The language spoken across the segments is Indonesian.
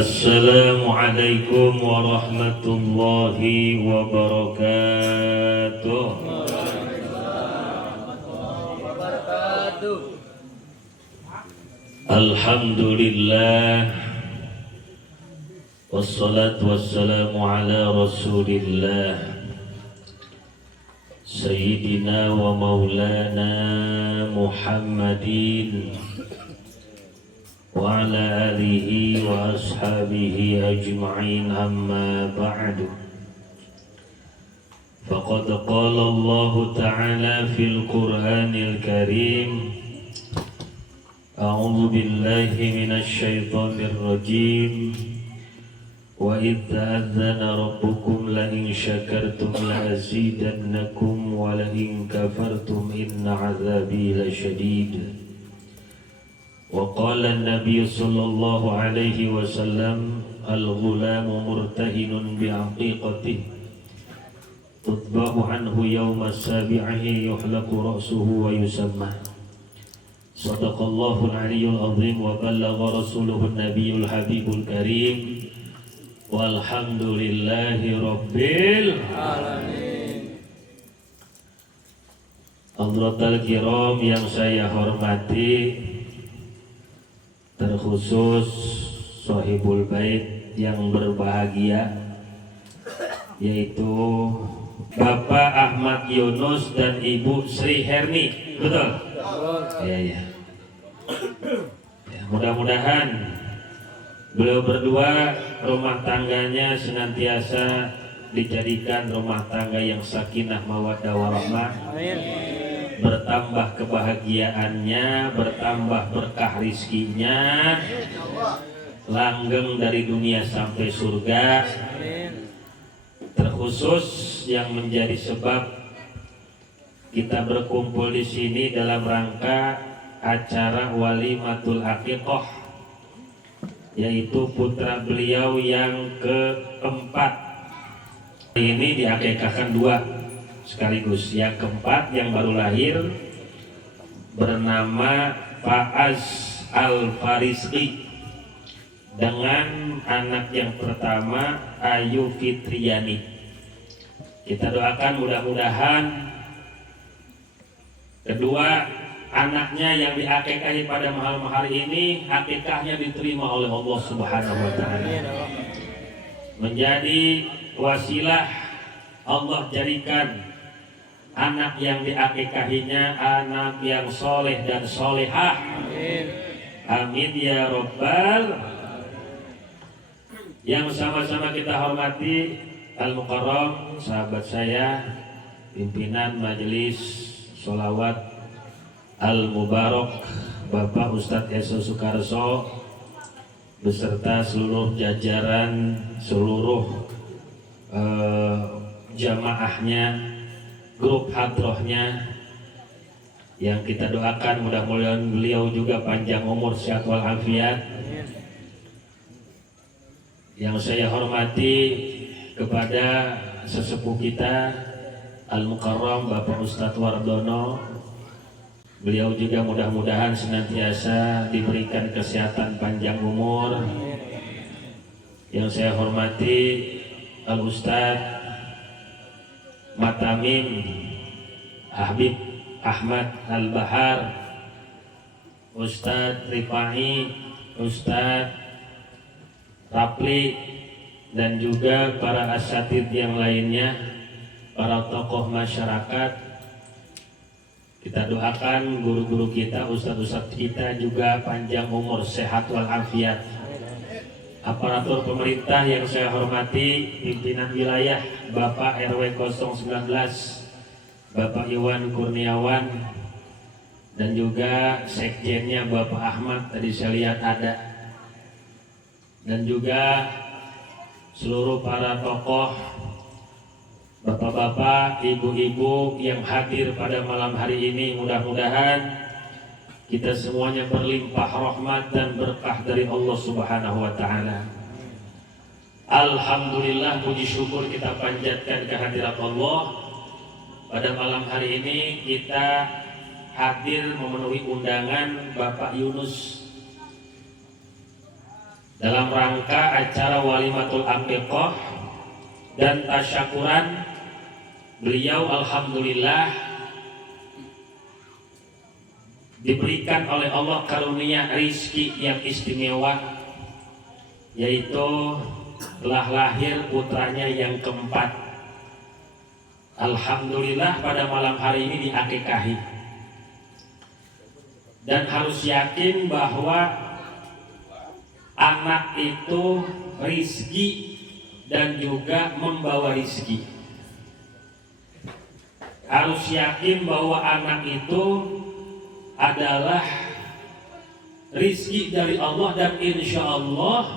Assalamualaikum warahmatullahi wabarakatuh. Alhamdulillah, wassalatu wassalamu ala rasulillah Sayyidina wa maulana Muhammadin wa ala alihi wa ashabihi ajma'in, amma ba'du. Faqad qala Allah ta'ala fil Qur'anil Karim, a'udzu billahi minasy syaithanir rajim, wa idz ta'adzana rabbukum la in syakartum la azidannakum wa la in kafartum inna 'adzabi lasyadid. وقال النبي صلى الله عليه وسلم الغلام مرتهن بعقيقته تذبح عنه يوم السابعه يحلق رأسه ويسمى. صدق الله العلي العظيم وبلغ رسوله النبي الحبيب الكريم والحمد لله رب العالمين. Hadratul kiram yang saya hormati, terkhusus Sohibul Bait yang berbahagia, yaitu Bapak Ahmad Yunus dan Ibu Sri Herni, betul? Ya. Mudah-mudahan beliau berdua rumah tangganya senantiasa dijadikan rumah tangga yang sakinah mawaddah warahmah, bertambah kebahagiaannya, bertambah berkah rizkinya, langgeng dari dunia sampai surga. Terkhusus yang menjadi sebab kita berkumpul di sini dalam rangka acara walimatul aqiqah, yaitu putra beliau yang keempat. Ini diakikahkan dua sekaligus. Yang keempat yang baru lahir bernama Faaz Al-Farisqi dengan anak yang pertama Ayu Fitriani. Kita doakan mudah-mudahan kedua anaknya yang diakikahi pada malam hari ini akikahnya diterima oleh Allah Subhanahu wa taala, menjadi wasilah Allah jadikan anak yang diakikahinya anak yang soleh dan solehah. Amin. Amin ya Rabbal. Yang sama-sama kita hormati Al-Mukarram, sahabat saya, pimpinan Majelis Sholawat Al-Mubarak, Bapak Ustadz Yesus Sukarso, beserta seluruh jajaran, seluruh jamaahnya, grup hadrohnya, yang kita doakan mudah-mudahan beliau juga panjang umur, sehat walafiat. Yang saya hormati kepada sesepuh kita Al-Mukarram Bapak Ustadz Wardono, beliau juga mudah-mudahan senantiasa diberikan kesehatan panjang umur. Yang saya hormati Al-Ustadz Matamim Habib Ahmad Al-Bahar, Ustadz Rifai, Ustadz Rapli, dan juga para asatid yang lainnya, para tokoh masyarakat. Kita doakan guru-guru kita, ustadz-ustadz kita juga panjang umur, sehat walafiat. Aparatur pemerintah yang saya hormati, pimpinan wilayah Bapak RW 019 Bapak Iwan Kurniawan, dan juga sekjennya Bapak Ahmad, tadi saya lihat ada, dan juga seluruh para tokoh, bapak-bapak, ibu-ibu yang hadir pada malam hari ini. Mudah-mudahan kita semuanya berlimpah rahmat dan berkah dari Allah Subhanahu wa taala. Alhamdulillah, puji syukur kita panjatkan kehadirat Allah. Pada malam hari ini kita hadir memenuhi undangan Bapak Yunus dalam rangka acara walimatul aqiqah dan tasyakuran. Beliau alhamdulillah diberikan oleh Allah karunia rizki yang istimewa, yaitu telah lahir putranya yang keempat. Alhamdulillah pada malam hari ini diakikahi. Dan harus yakin bahwa anak itu rizki dan juga membawa rizki. Harus yakin bahwa anak itu adalah rizki dari Allah dan insya Allah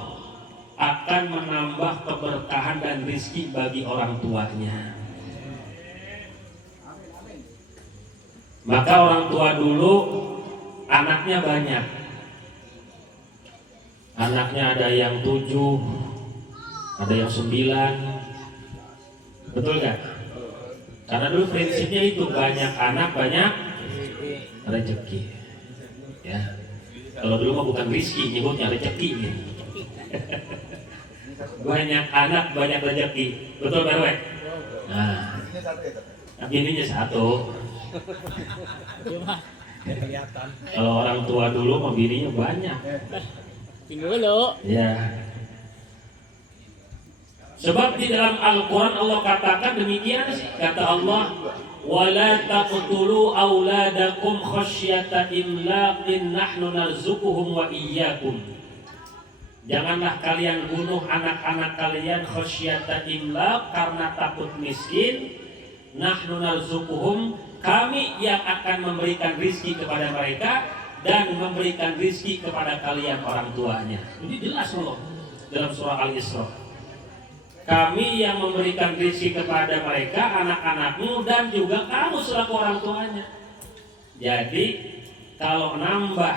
akan menambah keberkahan dan rizki bagi orang tuanya. Maka orang tua dulu anaknya banyak. Anaknya ada yang 7, ada yang 9. Betul gak? Karena dulu prinsipnya itu banyak anak banyak rezeki. Ya. Kalau dulu mah bukan rizki, nyebutnya rezeki. Banyak anak banyak rezeki. Betul Pak RW? Nah, bininya 1. Kalau orang tua dulu mah bininya banyak. Dulu. Ya. Sebab di dalam Al-Quran Allah katakan demikian, kata Allah, wala taqtulu auladakum khasyata imlaqin nahnu narzuquhum wa iyyakum. Janganlah kalian bunuh anak-anak kalian khasyata imlaq, karena takut miskin. Nahnu narzuquhum, kami yang akan memberikan rizki kepada mereka dan memberikan rizki kepada kalian orang tuanya. Ini jelas Allah dalam surah Al-Isra. Kami yang memberikan rizki kepada mereka, anak-anakmu, dan juga kamu selaku orang tuanya. Jadi kalau nambah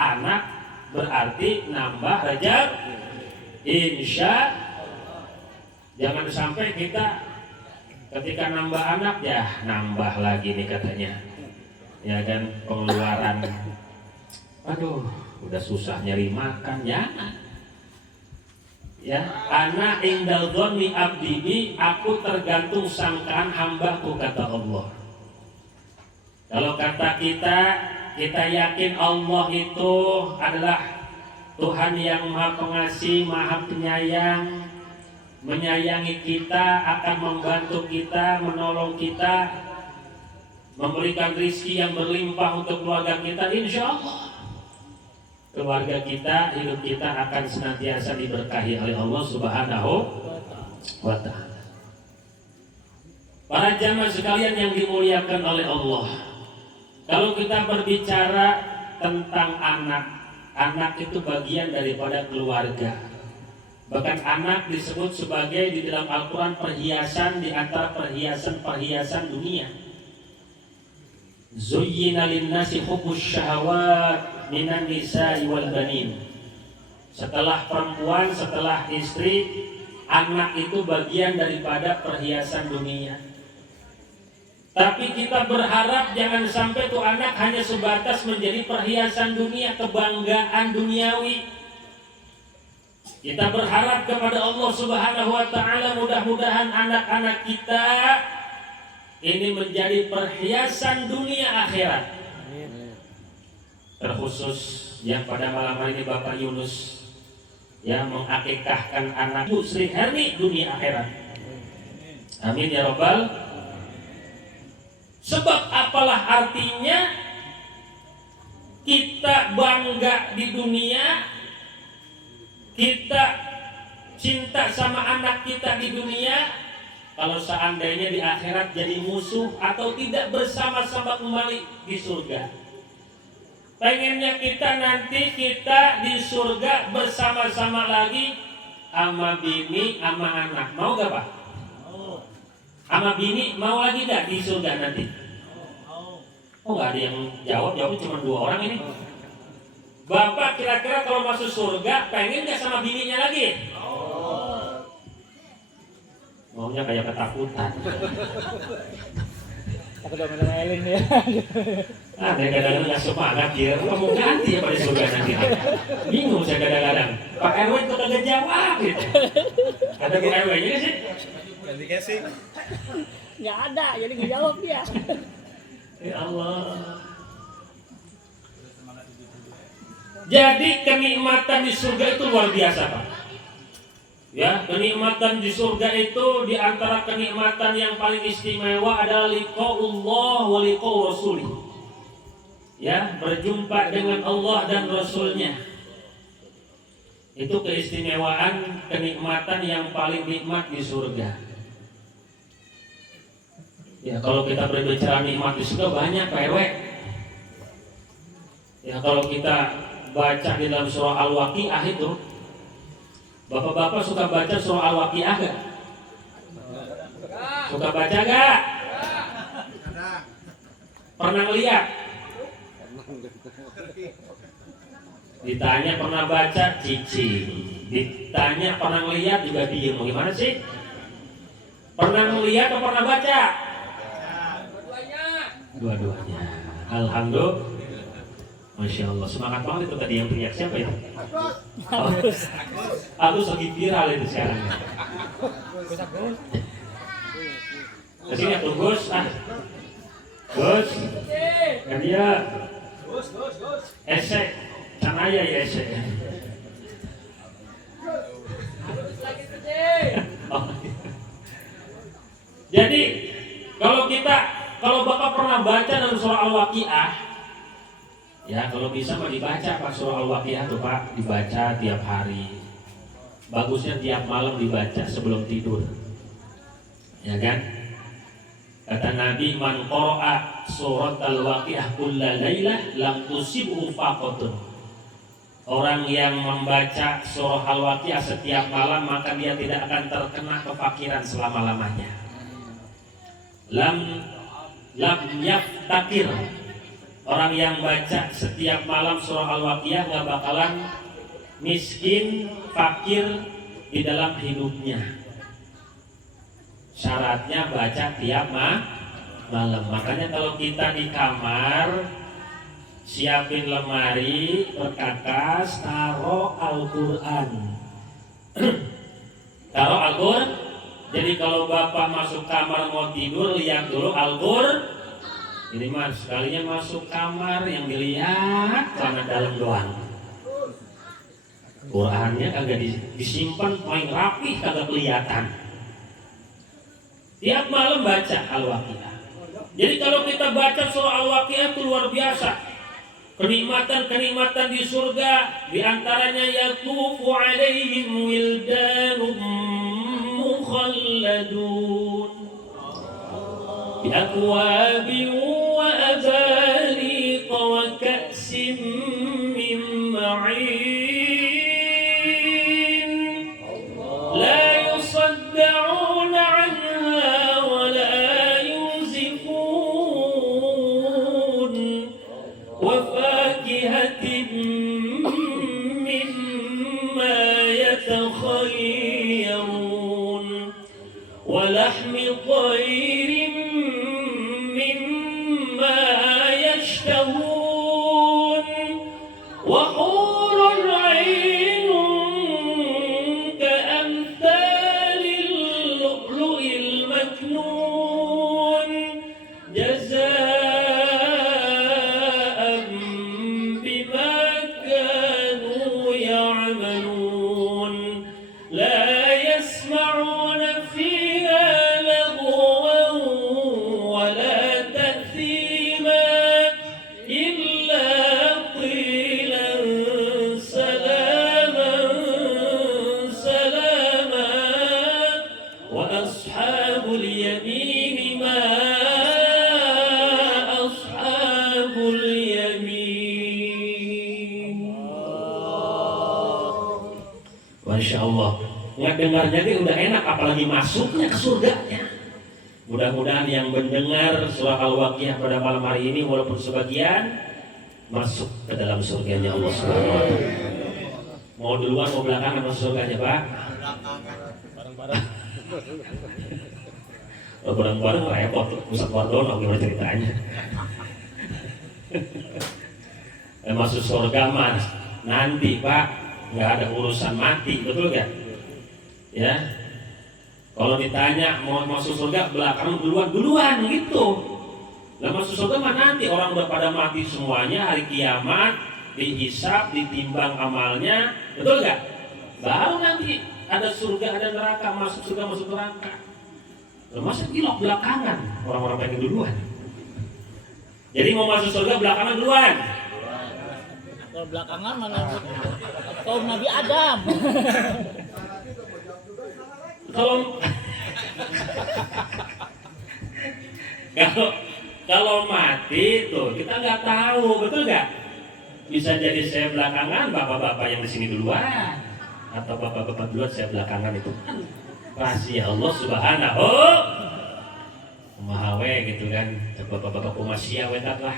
anak berarti nambah rezeki. Insya jangan sampai kita ketika nambah anak ya nambah lagi nih katanya, ya kan, pengeluaran. Aduh, udah susah nyari makan, jangan. Ya, ana indal dzanni abdi, aku tergantung sangkaan hambaku, kata Allah. Kalau kata kita yakin Allah itu adalah Tuhan yang Maha Pengasih, Maha Penyayang, menyayangi kita, akan membantu kita, menolong kita, memberikan rizki yang berlimpah untuk keluarga kita, insya Allah keluarga kita, hidup kita akan senantiasa diberkahi oleh Allah Subhanahu wa ta'ala. Para jamaah sekalian yang dimuliakan oleh Allah, kalau kita berbicara tentang anak itu bagian daripada keluarga. Bahkan anak disebut sebagai di dalam Al-Quran perhiasan di antara perhiasan-perhiasan dunia. Zuyyina linnasi hubbus syahawat minan nisa'i wal banin. Setelah perempuan, setelah istri, anak itu bagian daripada perhiasan dunia. Tapi kita berharap jangan sampai tuh anak hanya sebatas menjadi perhiasan dunia, kebanggaan duniawi. Kita berharap kepada Allah Subhanahu wa ta'ala, mudah-mudahan anak-anak kita ini menjadi perhiasan dunia akhirat. Terkhusus yang pada malam hari ini Bapak Yunus yang mengakikahkan anak Sri Herni dunia akhirat. Amin ya Rabbal. Sebab apalah artinya kita bangga di dunia, kita cinta sama anak kita di dunia, kalau seandainya di akhirat jadi musuh atau tidak bersama-sama kembali di surga. Pengennya kita nanti kita di surga bersama-sama lagi sama bini, sama anak. Mau gak Pak? Sama bini mau lagi gak di surga nanti? Oh gak ada yang jawabnya cuma 2 orang ini. Bapak kira-kira kalau masuk surga pengen gak sama bininya lagi? Maunya kayak ketakutan. Aku udah melelin ya. Ah, saya kadang-kadang nggak semangat ya. Kamu ganti ya pada surga nanti. Bingung saya kadang-kadang. Pak RW kok kagak jawab gitu. Ada Bu RW-nya nggak sih? Ganti casing. Nggak ada, jadi nggak jawab dia. Ya Allah. Jadi kenikmatan di surga itu luar biasa, Pak. Ya, kenikmatan di surga itu di antara kenikmatan yang paling istimewa adalah liqa'ullah wa liqa'u rasulih. Ya, berjumpa dengan Allah dan Rasulnya. Itu keistimewaan kenikmatan yang paling nikmat di surga. Ya, kalau kita berbicara nikmat di surga banyak, Pak RW. Ya, kalau kita baca di dalam surah Al-Waqiah itu, Bapak-bapak suka baca surah Al-Waqiah gak? Suka baca gak? Pernah lihat? Ditanya pernah baca, cicing. Ditanya pernah lihat juga diem. Gimana sih? Pernah lihat atau pernah baca? Dua-duanya. Alhamdulillah. Masya Allah, semangat banget itu tadi yang teriak. Siapa itu? Agus lagi viral itu sekarang. Kesini tuh Gus, Gus, kan dia esek, canaya ya esek. Jadi kalau Bapak pernah baca dalam surah Al-Waqiah, ya kalau bisa mah dibaca Pak surah Al-Waqiah tuh Pak, dibaca tiap hari. Bagusnya tiap malam dibaca sebelum tidur. Ya kan? Kata Nabi, man qara'a surat Al-Waqiah kulla lailah lam tusibhu faqatun. Orang yang membaca surah Al-Waqiah setiap malam maka dia tidak akan terkena kefakiran selama-lamanya. Lam yaftakir. Orang yang baca setiap malam surah Al-Waqiah gak bakalan miskin, fakir di dalam hidupnya. Syaratnya baca tiap malam. Makanya kalau kita di kamar, siapin lemari perkakas, taruh Al-Quran. Taruh Al-Quran. Jadi kalau Bapak masuk kamar mau tidur, lihat dulu Al-Quran. Ini mas, sekalinya masuk kamar yang dilihat celana dalam doang. Qurannya kagak disimpan, paling rapih kagak kelihatan. Tiap malam baca Al-Waqiah. Jadi kalau kita baca surah Al-Waqiah itu luar biasa. Kenikmatan-kenikmatan di surga, di antaranya yatufu alaihim wildanum mukhalladun bi akwabin wa abariq wa ka'sin min ma'in la yusaddaun anha wa la yunzifun wa fakihatin mimma yatakhayyarun wa lahmi tayrin mimma yashtahun wa hurun 'ainun ka'amthalil lu'lu'il maknun jazaa'an bima kanu ya'malun la yasma'una fiha lagwan wa la ta'thima illa qilan salaman salama wa ashabul yamin ma ashabul yamin. Masya Allah, nggak dengarnya ini udah enak, apalagi masuknya ke surganya. Mudah-mudahan yang mendengar surah Al-Waqiah pada malam hari ini walaupun sebagian masuk ke dalam surganya Allah Subhanahu wa Ta'ala. Mau duluan mau belakangan masuk surganya Pak? Bareng-bareng. bareng-bareng repot tuh, pusat wardono gimana ceritanya. Masuk surga mas nanti pak, nggak ada urusan mati, betul gak? Ya, kalau ditanya mau masuk surga belakangan duluan gitu. Lah masuk surga mah nanti orang udah pada mati semuanya, hari kiamat dihisab, ditimbang amalnya, betul gak? Baru nanti ada surga, ada neraka, masuk surga, masuk neraka. Masa gilok belakangan, orang-orang pengen duluan. Jadi mau masuk surga belakangan duluan. Kalau belakangan mana kaum Nabi Adam. Kalau mati tuh kita nggak tahu, betul nggak? Bisa jadi saya belakangan, bapak-bapak yang di sini duluan, atau bapak-bapak duluan saya belakangan, itu kan rahasia Allah Subhanahu Maha we gitu kan. Bapak-bapak kumasia we tak lah.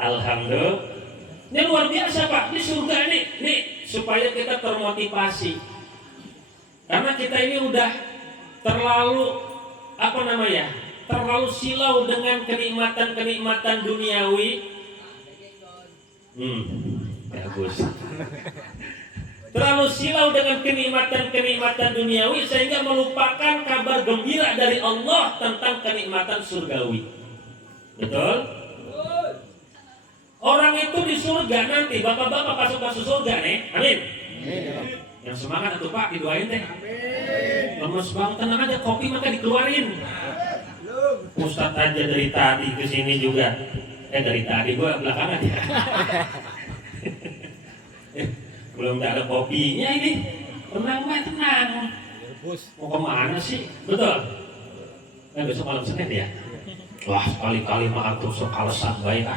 Alhamdulillah. Ini luar biasa Pak, di surga nih supaya kita termotivasi. Karena kita ini udah terlalu terlalu silau dengan kenikmatan duniawi. Bagus. Terlalu silau dengan kenikmatan duniawi sehingga melupakan kabar gembira dari Allah tentang kenikmatan surgawi. Betul? Orang itu di surga nanti, bapak-bapak masuk surga nih, amin. Yang semangat tuh Pak, didoain teh. Lemes banget, tenang aja, kopi maka dikeluarin. Ustadz aja dari tadi ke sini juga. Dari tadi gua belakangan ya. Belum ada kopinya ini. Tenang Pak, tenang. Mau kemana sih? Betul. Besok malam Senin ya. Wah, sekali-kali mah atuh sok kalesan bae ah.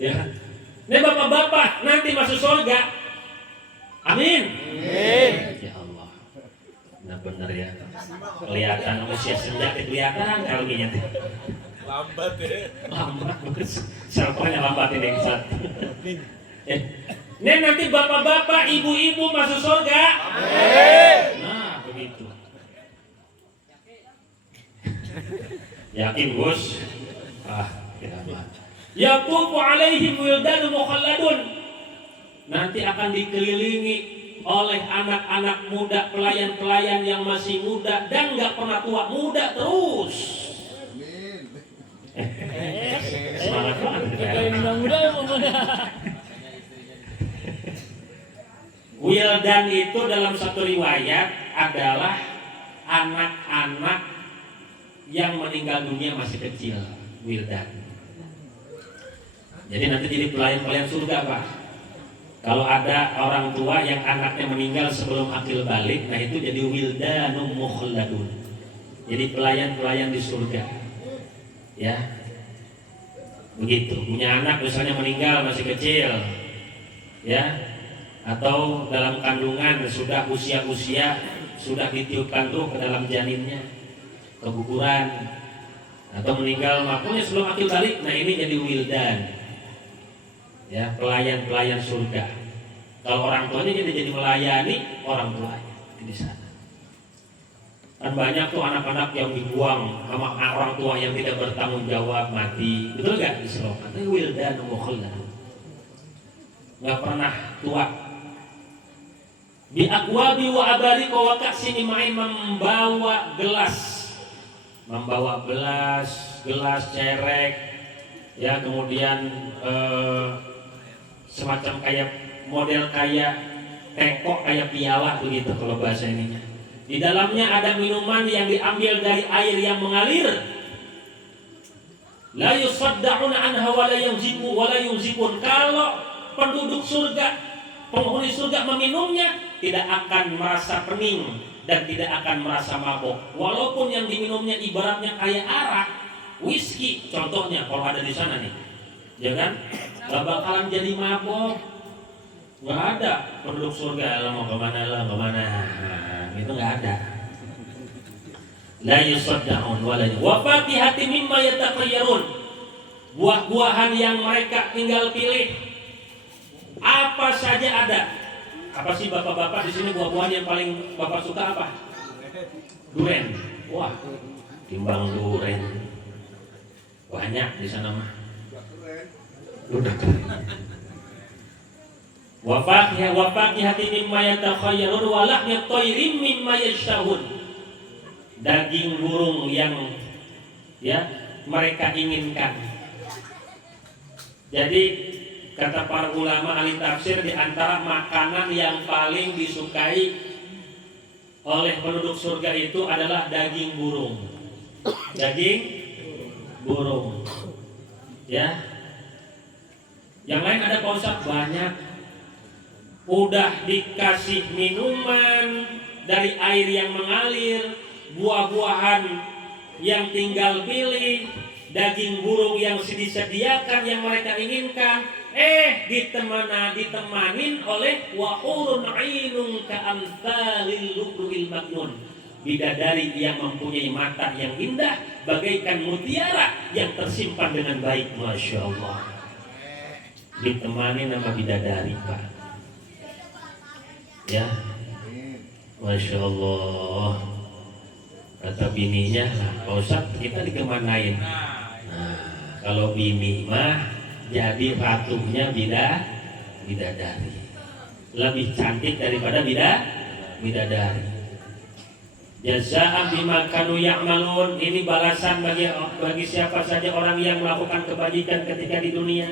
Ya. Nih bapak-bapak nanti masuk surga. Amin. Ya Allah. Benar ya. Kelihatan usia senja kelihatan kalau gini. Lambat ya. Lambat. Siapanya lambat ini Ustaz. Nih nanti bapak-bapak, ibu-ibu masuk surga. Amin. Nah, begitu. Yakin Gus? Yaqufu alaihim wildanu mukhalladun. Nanti akan dikelilingi oleh anak-anak muda, pelayan-pelayan yang masih muda dan nggak pernah tua, muda terus. Semangat banget. Wildan itu dalam satu riwayat adalah anak-anak yang meninggal dunia masih kecil, wildan. Jadi nanti jadi pelayan-pelayan surga Pak. Kalau ada orang tua yang anaknya meninggal sebelum akil balik, nah itu jadi wildanum mukhalladun. Jadi pelayan-pelayan di surga. Ya. Begitu. Punya anak misalnya meninggal masih kecil. Ya. Atau dalam kandungan sudah usia-usia sudah ditiupkan ruh ke dalam janinnya. Keguguran atau meninggal makanya sebelum akil balik, nah ini jadi wildan. Ya, pelayan-pelayan surga. Kalau orang tuanya jadi melayani orang tuanya di sana. Kan banyak tuh anak-anak yang dibuang sama orang tua yang tidak bertanggung jawab mati. Betul nggak di Selokan? Itu wildan mukhalladun. Nggak pernah tua. Bi aqwabi wa abari wa kasini ma'i membawa gelas cerek, ya kemudian semacam kayak model kayak teko, kayak piala begitu kalau bahasa ininya. Di dalamnya ada minuman yang diambil dari air yang mengalir. La yusaddauna anha wa la yunzifun. Kalau penduduk surga, penghuni surga meminumnya, tidak akan merasa pening dan tidak akan merasa mabok. Walaupun yang diminumnya ibaratnya kayak arak, whisky contohnya kalau ada di sana nih. Ya kan? Gak bakalan jadi mabok. Gak ada penduduk surga mau kemana. Itu gak ada. La yusaddaun wa fatihati mimma yatakhayyarun. Buah-buahan yang mereka tinggal pilih. Apa saja ada. Apa sih bapak-bapak di sini buah-buahan yang paling bapak suka apa? Duren. Wah, timbang duren. Banyak di sana mah. Udah. Wafaqihati mimma yatakhayyarun wa lahmi thayrin mimma yashtahun. Daging burung yang mereka inginkan. Jadi kata para ulama ahli tafsir, di antara makanan yang paling disukai oleh penduduk surga itu adalah daging burung. Daging burung. Ya. Yang lain ada Pak Ustadz banyak. Udah dikasih minuman dari air yang mengalir, buah-buahan yang tinggal pilih, daging burung yang disediakan yang mereka inginkan, ditemanin oleh wahurun ainun ka'amthalil lu'lu'il maknun, bidadari yang mempunyai mata yang indah bagaikan mutiara yang tersimpan dengan baik. Masya Allah, ditemani nama bidadari Pak. Ya, Masya Allah. Kata bininya, Pak Ustadz kita dikemanain? Kalau bini mah jadi ratunya bidadari, lebih cantik daripada bidadari. Jazaan bima kanu ya'malun. Ini balasan bagi siapa saja orang yang melakukan kebajikan ketika di dunia.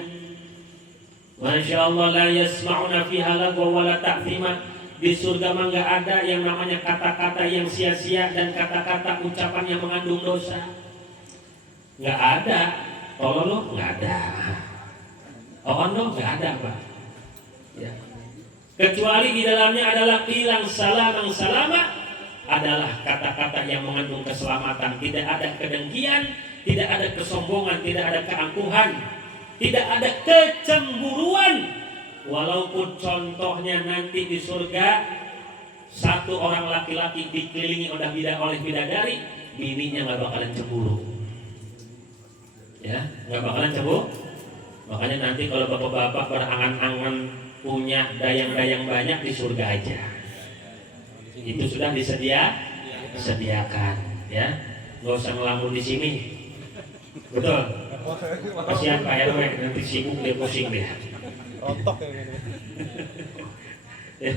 Masya Allah, la yasma'una fiha lagwa wala ta'thima. Di surga mah nggak ada yang namanya kata-kata yang sia-sia dan kata-kata ucapan yang mengandung dosa. Nggak ada. Tolong nggak ada. Nggak ada Pak. Ya. Kecuali di dalamnya adalah bilang salamang salama, adalah kata-kata yang mengandung keselamatan. Tidak ada kedengkian, tidak ada kesombongan, tidak ada keangkuhan, tidak ada kecemburuan. Walaupun contohnya nanti di surga satu orang laki-laki dikelilingi oleh bidadari, bininya nggak bakalan cemburu. Ya, nggak bakalan cemburu. Makanya nanti kalau bapak-bapak berangan-angan punya dayang-dayang banyak di surga aja. Itu sudah disediakan, ya. Nggak usah ngelamun di sini. Betul. Kasihan Pak RW nanti sibuk dia pusing dia. Rontok ya.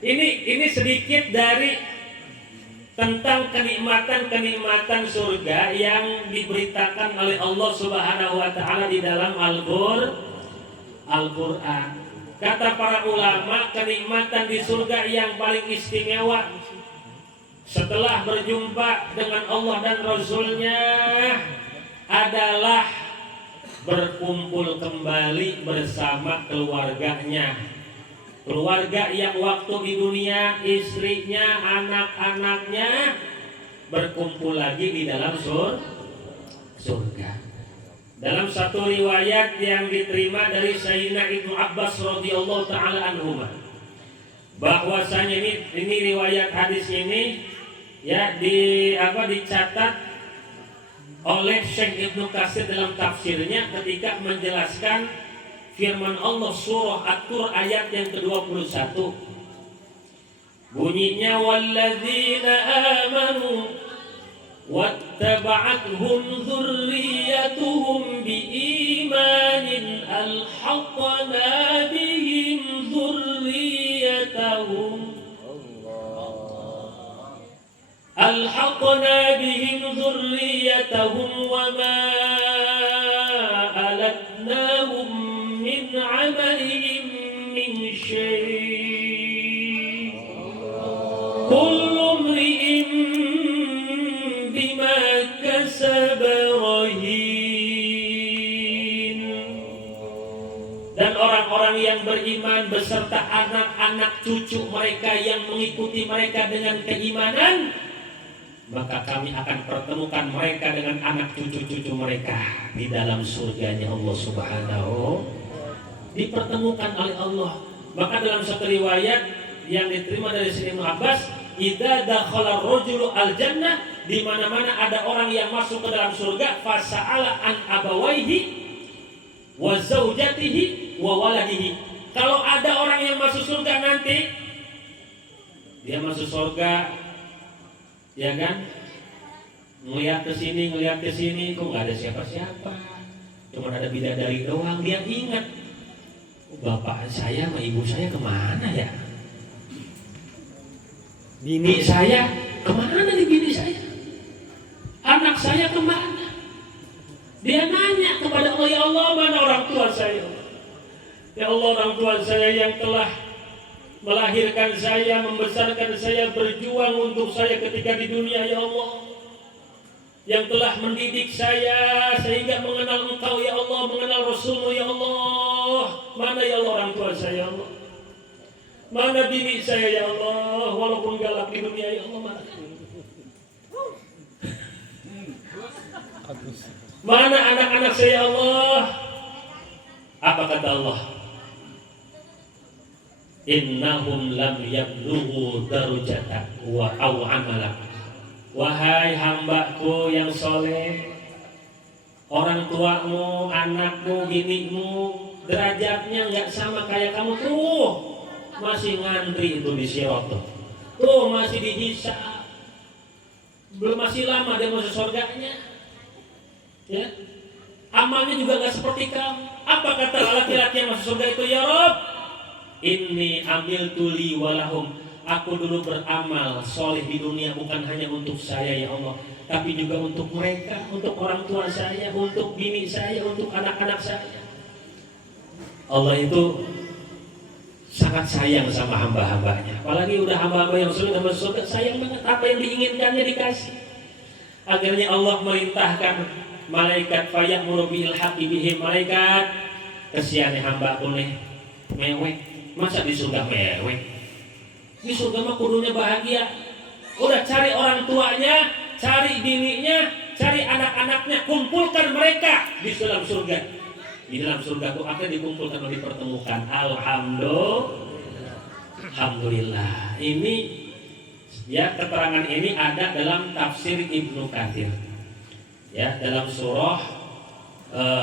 Ini sedikit dari tentang kenikmatan surga yang diberitakan oleh Allah Subhanahu wa taala di dalam Al-Qur'an. Kata para ulama, kenikmatan di surga yang paling istimewa setelah berjumpa dengan Allah dan Rasul-Nya adalah berkumpul kembali bersama keluarganya. Keluarga yang waktu di dunia, istrinya, anak-anaknya berkumpul lagi di dalam surga. Dalam satu riwayat yang diterima dari Sayyidina Ibnu Abbas radhiyallahu taala anhuma, bahwasanya ini riwayat hadis ini dicatat oleh Syekh Ibnu Katsir dalam tafsirnya ketika menjelaskan firman Allah surah At-Tur ayat yang ke-21. Bunyinya walladzina amanu wattaba'athum dzurriyyatuhum biimanin alhaqna bihim dzurriyyatahum ألحقنا بهم ذريتهم وما ألتناهم من عملهم من شيء كل امرئ بما كسب رهين. Dan orang-orang yang beriman beserta anak-anak cucu mereka yang mengikuti mereka dengan keimanan, maka kami akan pertemukan mereka dengan anak cucu-cucu mereka di dalam surganya Allah Subhanahu. Dipertemukan oleh Allah. Maka dalam satu riwayat yang diterima dari Sayyidina Ibnu Abbas, idza dakhala ar-rajulu al-jannah, di mana-mana ada orang yang masuk ke dalam surga, fasa'ala an abawaihi wa zaujatihi wa waladihi, Kalau ada orang yang masuk surga nanti, dia masuk surga, ya kan? Ngelihat ke sini, kok nggak ada siapa-siapa, cuma ada bidadari doang. Dia ingat, bapak saya sama ibu saya kemana ya? Bini saya kemana nih bini saya? Anak saya kemana? Dia nanya kepada Allah, ya Allah, mana orang tua saya? Ya Allah, orang tua saya yang telah melahirkan saya, membesarkan saya, berjuang untuk saya ketika di dunia, ya Allah. Yang telah mendidik saya sehingga mengenal Engkau, ya Allah, mengenal Rasul-Mu, ya Allah. Mana ya Allah orang tua saya, ya Allah? Mana bini saya, ya Allah? Walaupun galak di dunia, ya Allah, mana? Mana anak-anak saya, ya Allah? Apa kata Allah? Innahum lam yablughu darajata wa au amala. Wahai hambaku yang soleh, orang tuamu, anakmu, binimu, derajatnya nggak sama kayak kamu tuh. Masih ngantri itu di Siroto. Tuh masih dihisab. Belum, masih lama dia masuk surganya. Ya. Amalnya juga nggak seperti kamu. Apa kata laki-laki yang masuk surga itu? Ya Rob, inni amiltu li walahum. Aku dulu beramal soleh di dunia bukan hanya untuk saya, ya Allah, tapi juga untuk mereka, untuk orang tua saya, untuk bini saya, untuk anak-anak saya. Allah itu sangat sayang sama hamba-hambanya. Apalagi udah hamba-hamba yang sudah masuk surga, sayang banget. Apa yang diinginkannya dikasih. Akhirnya Allah merintahkan malaikat fayamuru bil haqqi bihi. Malaikat, kesian hambaku nih, mewek. Masa di surga mewek? Di surga mah kudunya bahagia. Udah cari orang tuanya, cari bininya, cari anak-anaknya, kumpulkan mereka di dalam surga. Di dalam surga itu akan dikumpulkan dan dipertemukan. Alhamdulillah. Ini ya, keterangan ini ada dalam tafsir Ibnu Katsir. Ya, dalam surah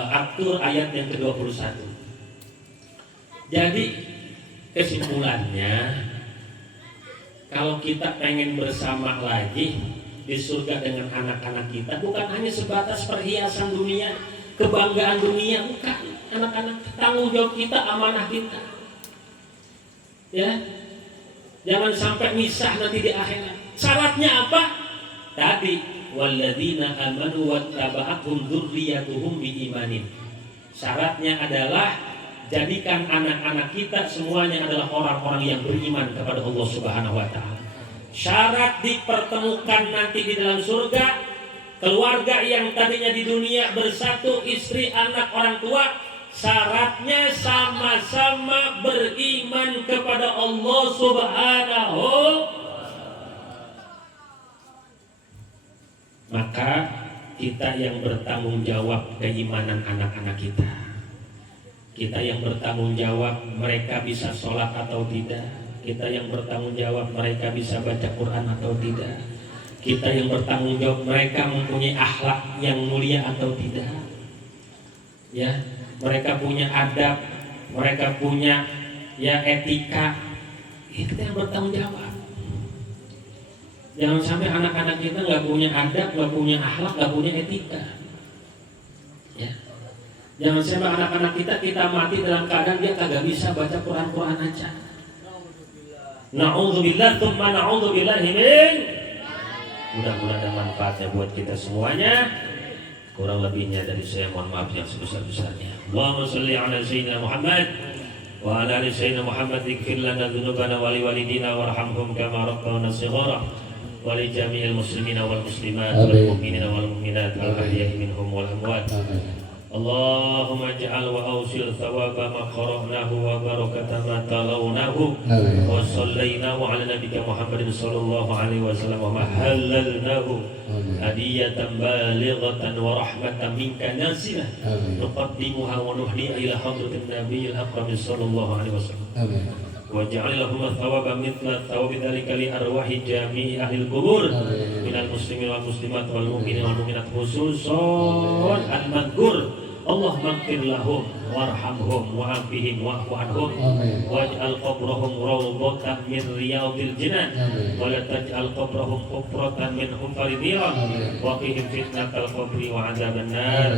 At-Tur ayat yang ke-21. Jadi kesimpulannya, kalau kita pengen bersama lagi di surga dengan anak-anak kita, bukan hanya sebatas perhiasan dunia, kebanggaan dunia, bukan. Anak-anak, tanggung jawab kita, amanah kita. Ya, jangan sampai misah nanti di akhirat. Syaratnya apa? Tadi, walladzina amanu wattaba'athum dzurriyyatuhum biimanin. Syaratnya adalah jadikan anak-anak kita semuanya adalah orang-orang yang beriman kepada Allah Subhanahu wa Ta'ala. Syarat dipertemukan nanti di dalam surga, keluarga yang tadinya di dunia bersatu, istri, anak, orang tua, syaratnya sama-sama beriman kepada Allah Subhanahu. Maka kita yang bertanggung jawab keimanan anak-anak kita. Kita yang bertanggung jawab mereka bisa sholat atau tidak. Kita yang bertanggung jawab mereka bisa baca Quran atau tidak. Kita yang bertanggung jawab mereka mempunyai akhlak yang mulia atau tidak. Ya, mereka punya adab, mereka punya ya etika. Itu yang bertanggung jawab. Jangan sampai anak-anak kita nggak punya adab, nggak punya akhlak, nggak punya etika. Ya. Jangan sampai anak-anak kita mati dalam keadaan dia kagak bisa baca Quran aja. Na'udzubillah tsumma na'udzubillahi min. Mudah-mudahan ada manfaatnya buat kita semuanya. Kurang lebihnya dari saya mohon maaf yang sebesar-besarnya. Allahumma shalli ala sayyidina Muhammad wa ala ali sayyidina Muhammad, ighfir lana dzunubana wa liwalidina warhamhum kama rabbawna shighara wa li jami'il muslimina wal muslimat wal mu'minina wal mu'minat al ahya'i minhum wal amwat. Allahumma ij'al wa awsil thawaba ma qara'nahu wa barakata ma talawnahu wa sallaynahu ala nabiyyina Muhammadin sallallahu alaihi wasallam wa ma halalnahu hadiyatan balighatan wa rahmatan minka nazilah nuqaddimuha wa nuhdiha ila hadratin nabiyil akram sallallahu alaihi wasallam. Waj'al lahum thawaba mithla thawabi dzalika li arwahi jami'i ahli al-qubur minal muslimin wal muslimat wal mu'minin wal mu'minat khususan al-madhkur Allahumma ighfir lahum warhamhum wa'afihim wa'fu anhum Amin. waj'al qabrahum rawdatan min riyadil jinan Amin. wa la taj'al qabrahum hufratan min hufarin niran Amin. wa qihim fitnatal qabri wa 'adzaban nar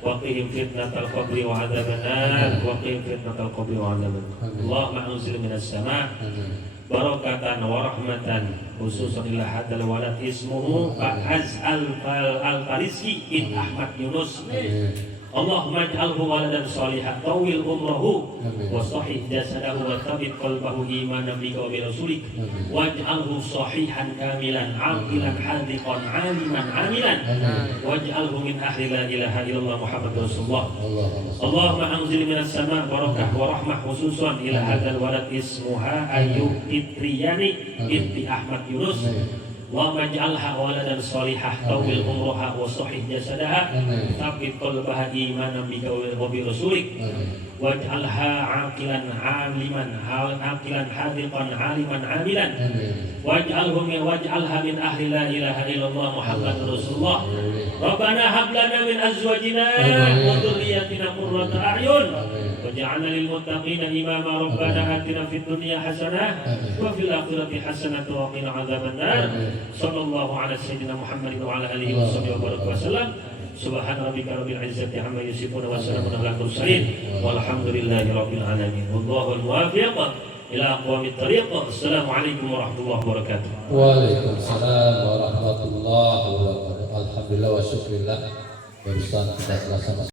wa qihim fitnatal qabri wa 'adzaban nar wa qihim fitnatal qabri wa 'adzaban nar. Allahumma anzil minas sama' Amin. barakatan wa rahmatan khususan ila hadal walad ismuhu Fa'az al-Farisi bin Ahmad Yunus. Allahumma ij'alhu waladan shalihan tawil umrahu wa sahih jasadahu wa thabit qalbahu imanan bika wa bi rasulik waj'alhu sahihan kamilan aqilan hadiqan aliman amilan waj'alhu min ahli la ilaha illallah Muhammadur Rasulullah. Allahumma anzil minas sama' barakah wa rahmah khususan ila hadal walad ismuha Ayyub Fitriyani binti Ahmad Yunus. Allahumma ij'alha waladan shalihah tawil umraha wa sahih jasadaha thabit qalbaha imanan bika wa bi rasulik waj'alha aqilan aliman hadiqan aliman amilan waj'alha min ahli la ilaha illallah Muhammadur Rasulullah. Rabbana hab lana min azwajina wa dhurriyyatina qurrata a'yun waj'alna lil muttaqina imama. Rabbana atina fid dunya hasanah wa fil akhirati hasanah wa qina adzaban nar. Sallallahu ala sayyidina Muhammadin wa ala alihi wa sahbihi wa baraka wasallam. Subhana rabbika rabbil izzati amma yasifun wa salamun alal mursalin walhamdulillahi rabbil alamin. Wallahu al-muwaffiq ila aqwamit thariq. Assalamualaikum warahmatullahi wabarakatuh. Waalaikumsalam warahmatullahi wabarakatuh. Alhamdulillah wa syukurillah. Barusan kita selesai